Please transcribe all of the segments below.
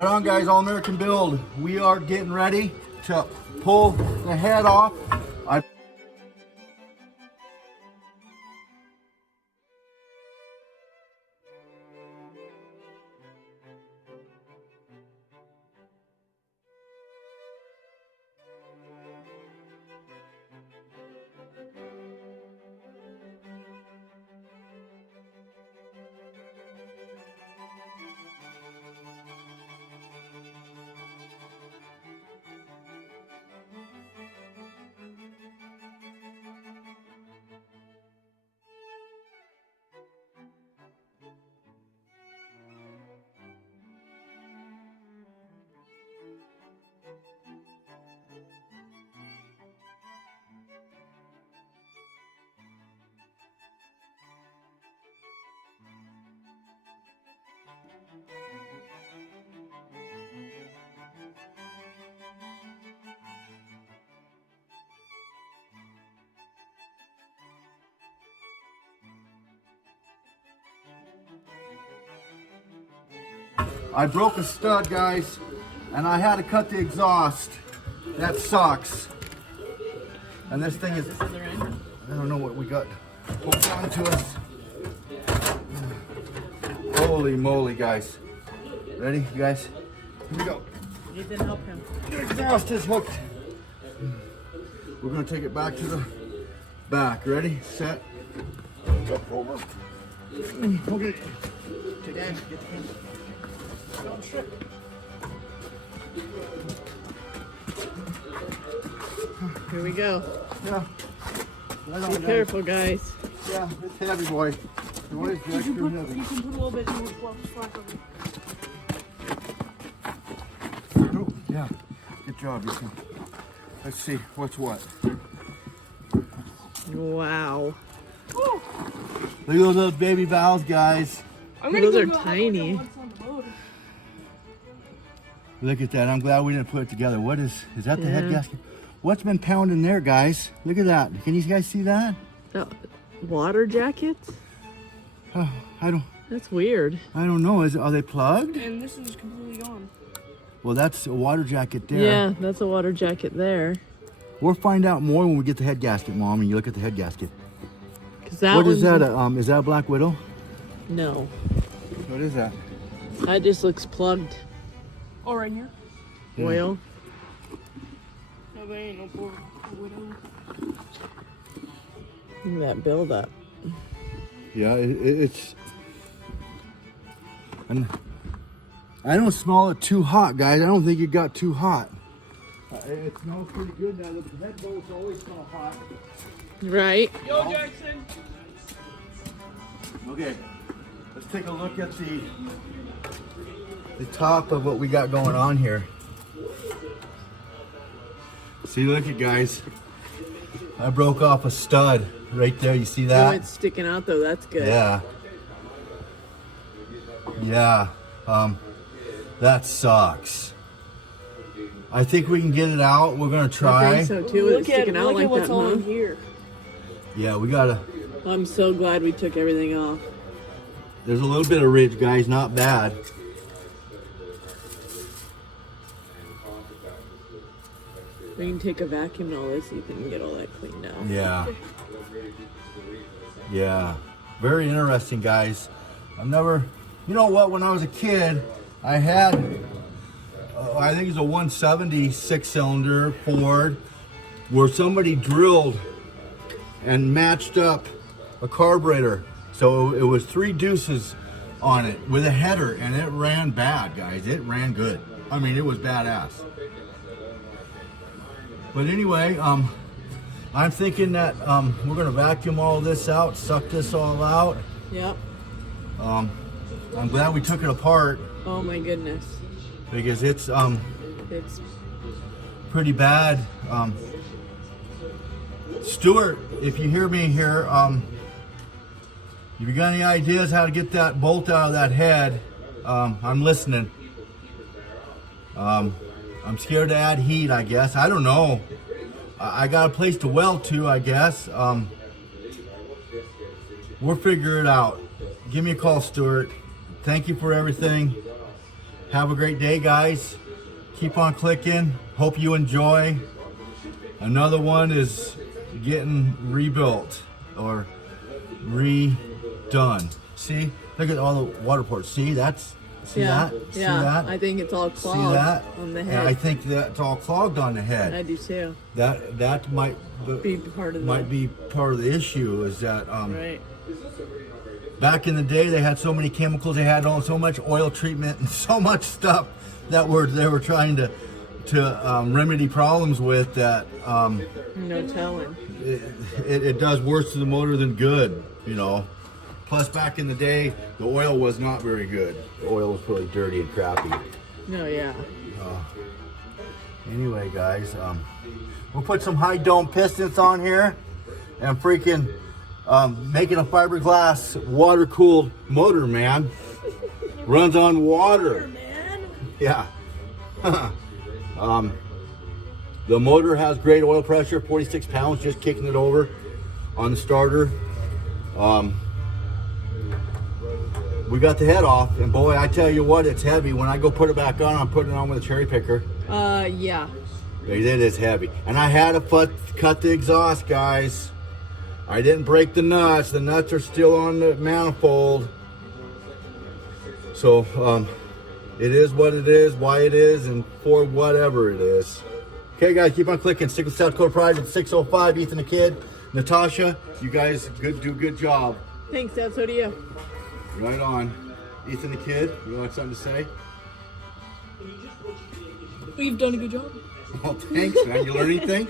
Right on, guys, All American Build. We are getting ready to pull the head off. I broke a stud, guys, and I had to cut the exhaust. That sucks. And this thing is, I don't know what we got hooked onto us. Holy moly, guys. Ready, you guys? Here we go. Ethan, help him. The exhaust is hooked. We're gonna take it back to the back. Ready, set, up over. Okay. Take it, get the camera. Don't trip. Here we go. Yeah. Be careful, guys. Yeah, it's heavy, boy. Boy, it's extra heavy. You can put a little bit more slack on it. Oh, yeah. Good job, Ethan. Let's see what's what. Wow. Woo! Look at those little baby valves, guys. Those are tiny. Look at that. I'm glad we didn't put it together. What is that the head gasket? What's been pounding there, guys? Look at that. Can you guys see that? Water jackets? Oh, That's weird. I don't know. Are they plugged? And this is completely gone. Well, that's a water jacket there. Yeah, that's a water jacket there. We'll find out more when we get the head gasket, Mom, and you look at the head gasket. That What is that? Is that a Black Widow? No. What is that? That just looks plugged. Oh, right here? Oil. No, there ain't no poor widow. Look at that buildup. Yeah, it's. And I don't smell it too hot, guys. I don't think it got too hot. It smells pretty good now. The head bolts always smell hot. Right. Yo, Jackson! Okay, let's take a look at the top of what we got going on here. See, look at guys. I broke off a stud right there. You see Oh, that? it's sticking out though. That's good. Yeah. Yeah. That sucks. I think we can get it out. We're gonna I try. think so too. It's sticking out look like at what's that, all huh? in here. Yeah, we gotta. I'm so glad we took everything off. There's a little bit of ridge, guys. Not bad. We can take a vacuum and all this, Ethan, and get all that cleaned out. Yeah. Yeah. Very interesting, guys. I've never, you know what, when I was a kid, I had, I think it's a 170 6-cylinder Ford where somebody drilled and matched up a carburetor. So it was 3 deuces on it with a header, and it ran bad, guys. It ran good. I mean, it was badass. But anyway, I'm thinking that we're gonna vacuum all this out, suck this all out. Yep. I'm glad we took it apart Oh my goodness. because it's It's pretty bad. Stuart, if you hear me here, if you got any ideas how to get that bolt out of that head, I'm listening. I'm scared to add heat, I guess. I don't know. I got a place to weld to, I guess. We'll figure it out. Give me a call, Stuart. Thank you for everything. have a great day, guys. Keep on clicking. Hope you enjoy. Another one is getting rebuilt or redone. See, look at all the water ports. See, that's, see Yeah, that? See yeah. that? I think it's all See clogged that? on the And head. I think that's all clogged on the head. I do too. That might Be part of the might be part of the issue. Is that right. back in the day they had so many chemicals, they had so much oil treatment and so much stuff that they were trying to remedy problems with that. No telling. It does worse to the motor than good, you know. Plus, back in the day, the oil was not very good. The oil was really dirty and crappy. No, yeah. Anyway, guys, we'll put some high dome pistons on here and freaking making a fiberglass water-cooled motor, man. Runs on water. Yeah. The motor has great oil pressure, 46 pounds, just kicking it over on the starter. We got the head off, and boy, I tell you what, it's heavy. When I go put it back on, I'm putting it on with a cherry picker. Yeah. It is heavy. And I had to cut the exhaust, guys. I didn't break the nuts. The nuts are still on the manifold. So, it is what it is, why it is, and for whatever it is. Okay, guys, keep on clicking. Stick with South Dakota Pride at 605. Ethan the Kid, Natasha, you guys do a good job. Thanks, Dad. So do you. Right on. Ethan the Kid, you want something to say? We've done a good job. Well, thanks, man. You learn anything?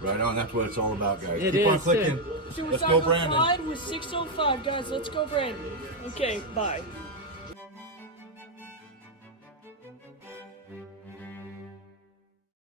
Right on. That's what it's all about, guys. It Keep on is, clicking. too. Let's go, Brandon. Pride with 605, guys. Let's go, Brandon. Okay, bye.